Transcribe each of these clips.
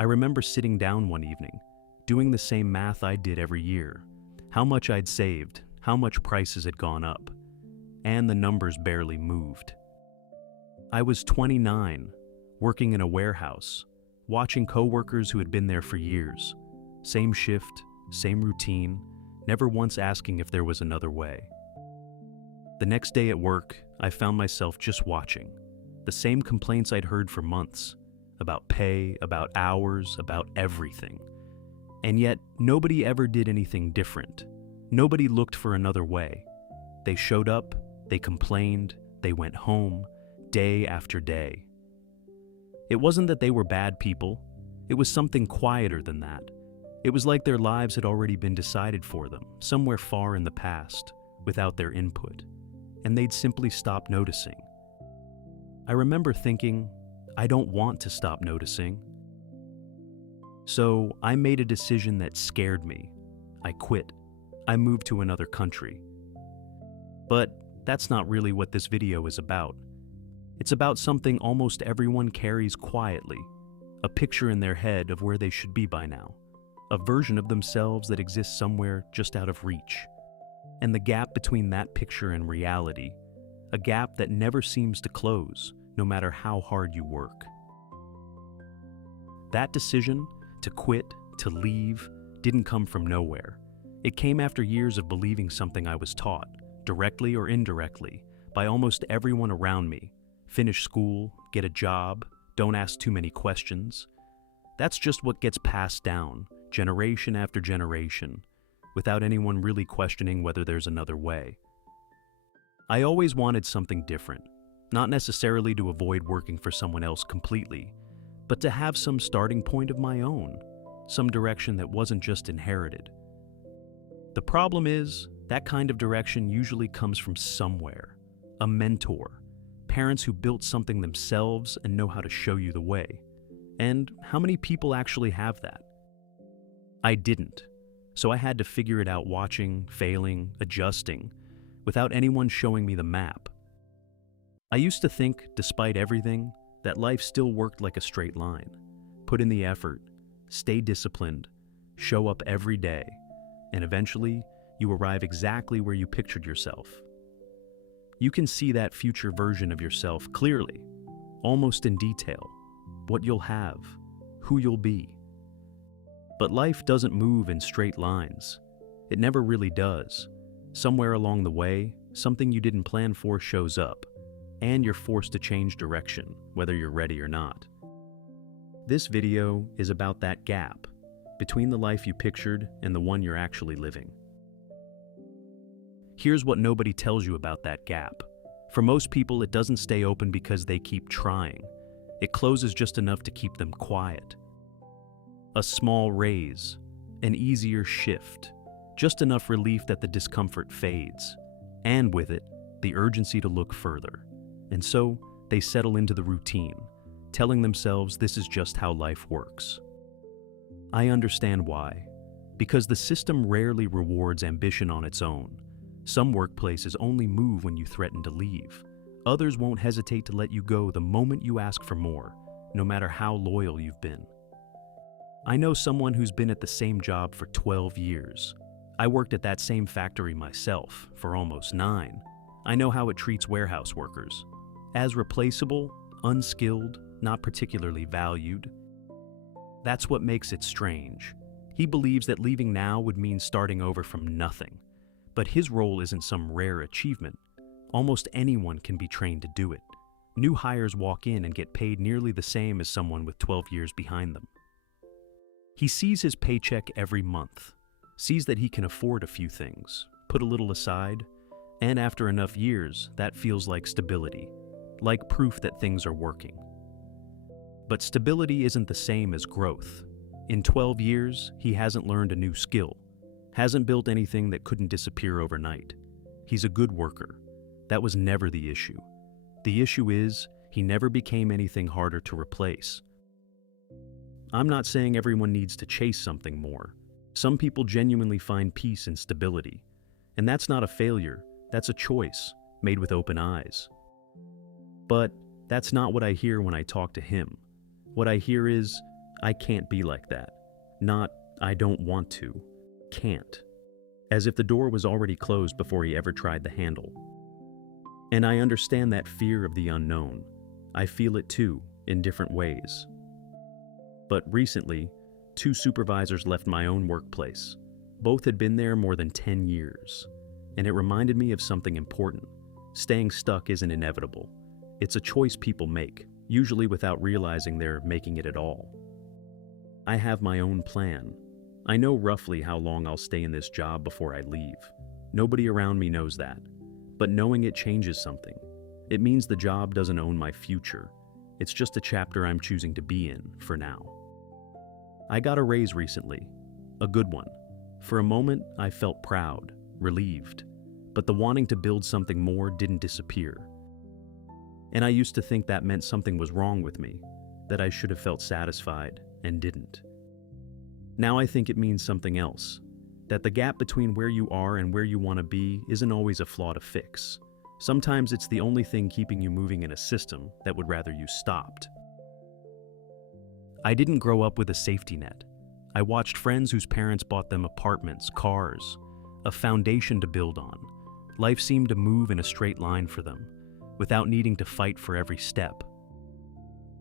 I remember sitting down one evening, doing the same math I did every year, how much I'd saved, how much prices had gone up, and the numbers barely moved. I was 29, working in a warehouse, watching coworkers who had been there for years. Same shift, same routine, never once asking if there was another way. The next day at work, I found myself just watching. The same complaints I'd heard for months, about pay, about hours, about everything. And yet, nobody ever did anything different. Nobody looked for another way. They showed up, they complained, they went home, day after day. It wasn't that they were bad people. It was something quieter than that. It was like their lives had already been decided for them, somewhere far in the past, without their input, and they'd simply stopped noticing. I remember thinking, I don't want to stop noticing. So I made a decision that scared me. I quit. I moved to another country. But that's not really what this video is about. It's about something almost everyone carries quietly, a picture in their head of where they should be by now, a version of themselves that exists somewhere just out of reach, and the gap between that picture and reality, a gap that never seems to close, no matter how hard you work. That decision, to quit, to leave, didn't come from nowhere. It came after years of believing something I was taught, directly or indirectly, by almost everyone around me. Finish school, get a job, don't ask too many questions. That's just what gets passed down, generation after generation, without anyone really questioning whether there's another way. I always wanted something different, not necessarily to avoid working for someone else completely, but to have some starting point of my own, some direction that wasn't just inherited. The problem is, that kind of direction usually comes from somewhere, a mentor, parents who built something themselves and know how to show you the way. And how many people actually have that? I didn't, so I had to figure it out watching, failing, adjusting, without anyone showing me the map. I used to think, despite everything, that life still worked like a straight line. Put in the effort, stay disciplined, show up every day, and eventually you arrive exactly where you pictured yourself. You can see that future version of yourself clearly, almost in detail, what you'll have, who you'll be. But life doesn't move in straight lines. It never really does. Somewhere along the way, something you didn't plan for shows up, and you're forced to change direction, whether you're ready or not. This video is about that gap between the life you pictured and the one you're actually living. Here's what nobody tells you about that gap. For most people, it doesn't stay open because they keep trying. It closes just enough to keep them quiet. A small raise, an easier shift, just enough relief that the discomfort fades, and with it, the urgency to look further. And so, they settle into the routine, telling themselves this is just how life works. I understand why. Because the system rarely rewards ambition on its own. Some workplaces only move when you threaten to leave. Others won't hesitate to let you go the moment you ask for more, no matter how loyal you've been. I know someone who's been at the same job for 12 years. I worked at that same factory myself for almost 9. I know how it treats warehouse workers. As replaceable, unskilled, not particularly valued. That's what makes it strange. He believes that leaving now would mean starting over from nothing. But his role isn't some rare achievement. Almost anyone can be trained to do it. New hires walk in and get paid nearly the same as someone with 12 years behind them. He sees his paycheck every month, sees that he can afford a few things, put a little aside, and after enough years, that feels like stability, like proof that things are working. But stability isn't the same as growth. In 12 years, he hasn't learned a new skill, hasn't built anything that couldn't disappear overnight. He's a good worker. That was never the issue. The issue is, he never became anything harder to replace. I'm not saying everyone needs to chase something more. Some people genuinely find peace in stability. And that's not a failure, that's a choice, made with open eyes. But that's not what I hear when I talk to him. What I hear is, I can't be like that. Not, I don't want to. Can't. As if the door was already closed before he ever tried the handle. And I understand that fear of the unknown. I feel it too, in different ways. But recently, 2 supervisors left my own workplace. Both had been there more than 10 years. And it reminded me of something important. Staying stuck isn't inevitable. It's a choice people make, usually without realizing they're making it at all. I have my own plan. I know roughly how long I'll stay in this job before I leave. Nobody around me knows that. But knowing it changes something. It means the job doesn't own my future. It's just a chapter I'm choosing to be in, for now. I got a raise recently. A good one. For a moment, I felt proud, relieved. But the wanting to build something more didn't disappear. And I used to think that meant something was wrong with me, that I should have felt satisfied and didn't. Now I think it means something else, that the gap between where you are and where you want to be isn't always a flaw to fix. Sometimes it's the only thing keeping you moving in a system that would rather you stopped. I didn't grow up with a safety net. I watched friends whose parents bought them apartments, cars, a foundation to build on. Life seemed to move in a straight line for them, without needing to fight for every step.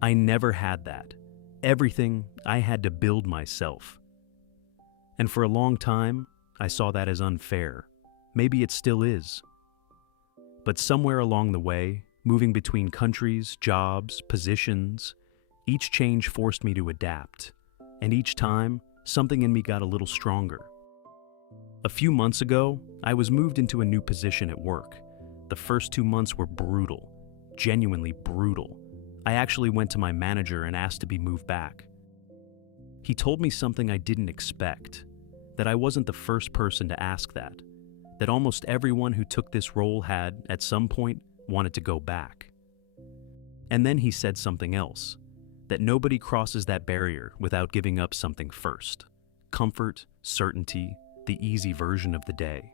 I never had that. Everything I had to build myself. And for a long time, I saw that as unfair. Maybe it still is. But somewhere along the way, moving between countries, jobs, positions, each change forced me to adapt. And each time, something in me got a little stronger. A few months ago, I was moved into a new position at work. The first 2 months were brutal, genuinely brutal. I actually went to my manager and asked to be moved back. He told me something I didn't expect, that I wasn't the first person to ask that almost everyone who took this role had, at some point, wanted to go back. And then he said something else, that nobody crosses that barrier without giving up something first. Comfort, certainty, the easy version of the day.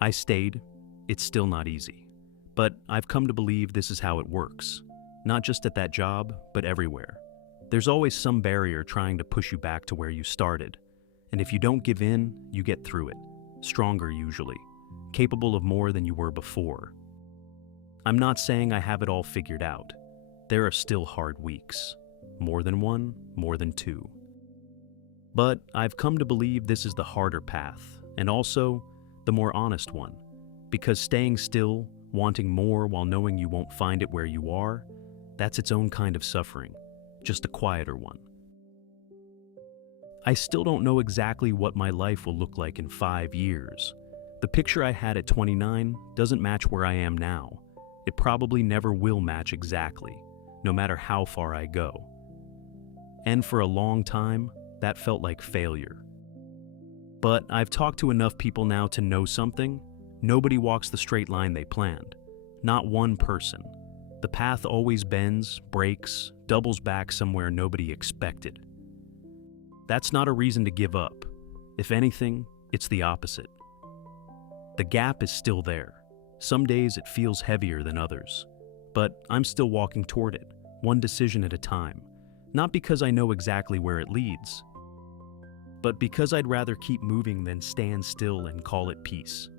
I stayed. It's still not easy. But I've come to believe this is how it works. Not just at that job, but everywhere. There's always some barrier trying to push you back to where you started. And if you don't give in, you get through it. Stronger usually. Capable of more than you were before. I'm not saying I have it all figured out. There are still hard weeks. More than one, more than two. But I've come to believe this is the harder path, and also the more honest one. Because staying still, wanting more while knowing you won't find it where you are, that's its own kind of suffering, just a quieter one. I still don't know exactly what my life will look like in 5 years. The picture I had at 29 doesn't match where I am now. It probably never will match exactly, no matter how far I go. And for a long time, that felt like failure. But I've talked to enough people now to know something. Nobody walks the straight line they planned. Not one person. The path always bends, breaks, doubles back somewhere nobody expected. That's not a reason to give up. If anything, it's the opposite. The gap is still there. Some days it feels heavier than others. But I'm still walking toward it, one decision at a time. Not because I know exactly where it leads, but because I'd rather keep moving than stand still and call it peace.